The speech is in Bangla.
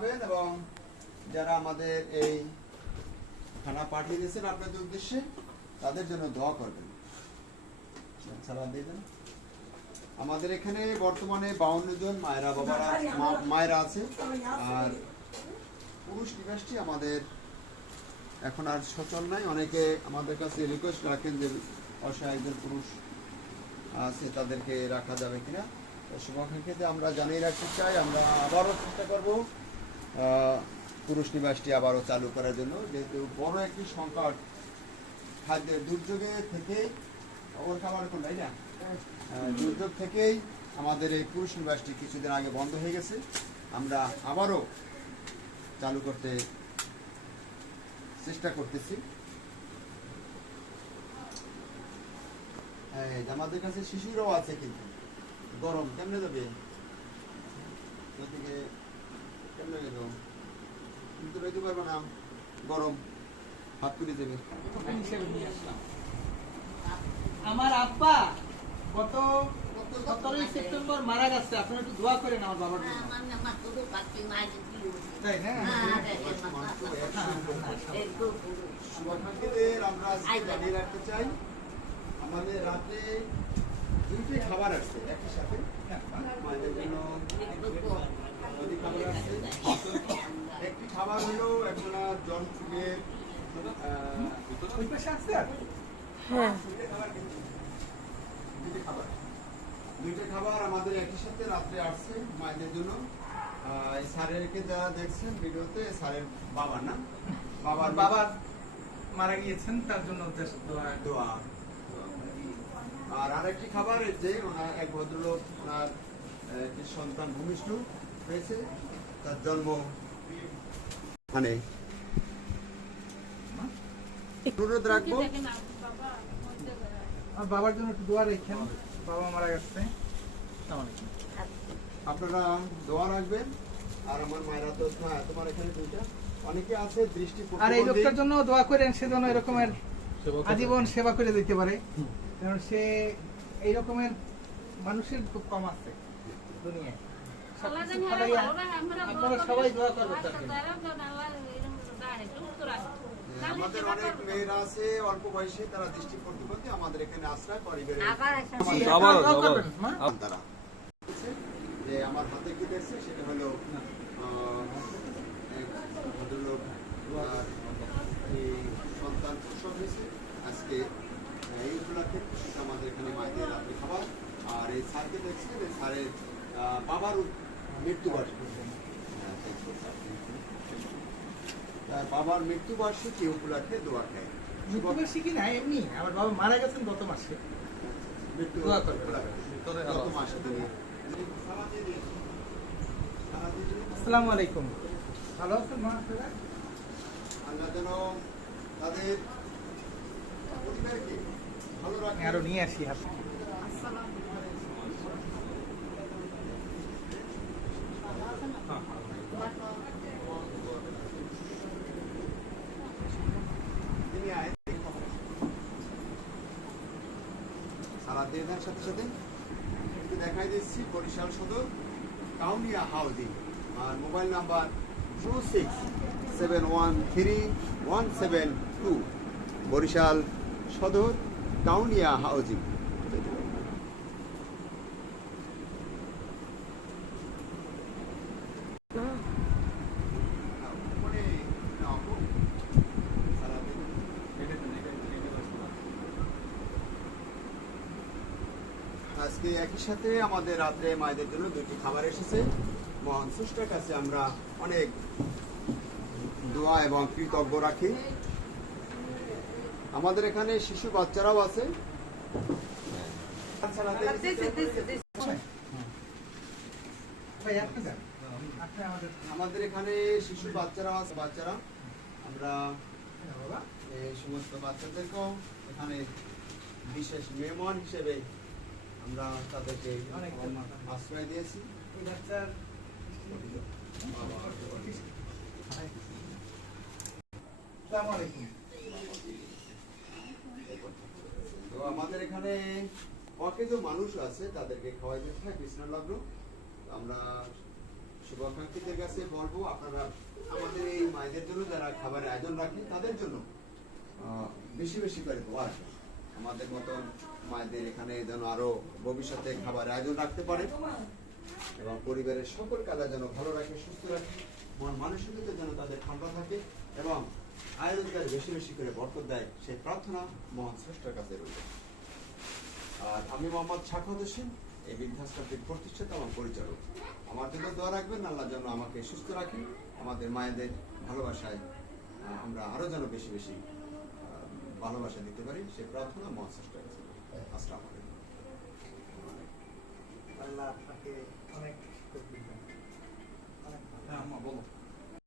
জানাবেন এবং যারা আমাদের এই খানা পাঠিয়ে দিয়েছেন আপনাদের উদ্দেশ্যে তাদের জন্য দোয়া করবেন। সালাম দিবেন। আমাদের এখানে বর্তমানে 52 জন মায়েরা আছে আর পুরুষ নিবাসটি আমাদের এখন আর সচল নাই। অনেকে আমাদের কাছে রিকোয়েস্ট রাখেন যে অসহায় একজন পুরুষ আছে তাদেরকে রাখা যাবে কিনা। শুভাকাঙ্ক্ষীতে আমরা জানিয়ে রাখতে চাই আমরা আবারও চেষ্টা করব পুরুষ নিবাসটি আবারও চালু করার জন্য, যেহেতু বড় একটি সংকট খাদ্যের দুর্যোগে থেকে ওর খাবার কোন তাই না দুর্যোগ থেকেই আমাদের এই পুরুষ নিবাসটি কিছুদিন আগে বন্ধ হয়ে গেছে। আমরা আবারও চালু করতে চেষ্টা করতেছি। আমাদের কাছে শিশুরাও আছে, কিন্তু গরম কেমনে যাবে কেমনে গেল কিন্তু রইতে পারবো না, গরম হাত তুলে দেবে। আমার আব্বা গত 17 সেপ্টেম্বর মারা গেছে, আপনারা একটু দোয়া করেন আমার বাবার জন্য। তাই না? শুভাকাঙ্ক্ষীদের আমরা জানিয়ে রাখতে চাই আমাদের রাতে 2টি খাবার আসছে একই সাথে আমাদের জন্য। খাবার আসছে, একটি খাবার হলো একজনা জন ফুডের দুইটা খাবার আমাদের একই সাথে রাত্রে আসছে মায়েদের জন্য। স্যারেরকে যারা দেখছেন ভিডিওতে, স্যারের বাবা না বাবার মারা গিয়েছেন, তার জন্য দোয়া। আর আরেকটি খাবার যে এক ভদ্রলোক ওনার একটি সন্তান ভূমিষ্ঠ হয়েছে, তার জন্ম মানে অনুরোধ রাখবো বাবার জন্য একটু দোয়া রেখেন, বাবা মারা গেছে। আপনারা দোয়া রাখবেন। আর আমার মায়েরা তো তোমার এখানে দুইটা অনেকে আছে দৃষ্টি, আর এই লোকটার জন্য দোয়া করেন, সে যেন এরকমের আজীবন সেবা করে দিতে পারে, কারণ সে এই রকমের মানুষের খুব কম আছে দুনিয়ায়। আপনারা সবাই দোয়া করবেন। আমাদের অনেক মেয়েরা আছে অল্প বয়সে, তারা দৃষ্টি প্রতিবন্ধী, আমাদের এখানে আশ্রয় পরিবারের তারা যে আমার হাতে কি দেখছে সেটা হলো ভদ্রলোক সন্তান প্রসব হয়েছে আজকে। এই উপলক্ষে আমাদের এখানে মায়েদের রাত্রে খাবার। আর এই স্যারকে দেখছেন, এই স্যারের বাবার মৃত্যুবার্ষিকী, তার বাবার মৃত্যুবার্ষিকী উপলক্ষে দোয়া খায়। মৃত্যুবার্ষিকী না, এমনি আমার বাবা মারা গেছেন গত মাসে। আসসালামু আলাইকুম, ভালো আছেন মা? আল্লাহ যেন তাদের পরিবারকে ভালো রাখে। আরো নিয়ে আসি হাতে। সারা দেওয়ার সাথে সাথে একটু দেখাই দিচ্ছি বরিশাল সদর কাউনিয়া হাউজিং, আর মোবাইল নাম্বার 26713172, বরিশাল সদর কাউনিয়া হাউজিং। আজকে একই সাথে আমাদের রাত্রে মায়েদের জন্য 2টি খাবার এসেছে। মহান স্রষ্টার কাছে আমরা অনেক দোয়া এবং কৃতজ্ঞ রাখি। আমাদের এখানে শিশু বাচ্চারাও আছে। আমাদের এখানে শিশু বাচ্চারাও আছে। আমরা এই সমস্ত বাচ্চাদেরকেও এখানে বিশেষ মেহমান হিসেবে আমরা তাদেরকে আশ্রয় দিয়েছি। তো আমাদের এখানে অকেজো মানুষ আছে, তাদেরকে খাওয়াই দিতে হয় কৃষ্ণ লাগলো। আমরা শুভাকাঙ্ক্ষীদের কাছে বলবো আপনারা আমাদের এই মায়েদের জন্য যারা খাবারের আয়োজন রাখে তাদের জন্য বেশি বেশি করে দোয়া রাখবেন। আমাদের মতন মায়েদের এখানে যেন আরো ভবিষ্যতে খাবারের আয়োজন রাখতে পারে এবং পরিবারের সকল কাজে যেন ভালো রাখে, সুস্থ রাখে, মন মানসিকতা যেন তাদের ঠান্ডা থাকে এবং আয় রোজগার বেশি বেশি করে বরকত দেয়, সেই প্রার্থনা মহান স্রষ্টার কাছে রইল। আর আমি মোহাম্মদ শাখাওয়াত হোসেন, এই বৃদ্ধাশ্রমটির প্রতিষ্ঠাতা এবং পরিচালক। আমার জন্য দোয়া রাখবেন, আল্লাহ যেন আমাকে সুস্থ রাখেন, আমাদের মায়েদের ভালোবাসায় আমরা আরো যেন বেশি বেশি ভালোবাসা দিতে পারি, সেই প্রার্থনা মহান স্রষ্টার কাছে। আসসালামু আলাইকুম। আল্লাহ আপনাকে অনেক অনেক হ্যাঁ, আম্মা বলো।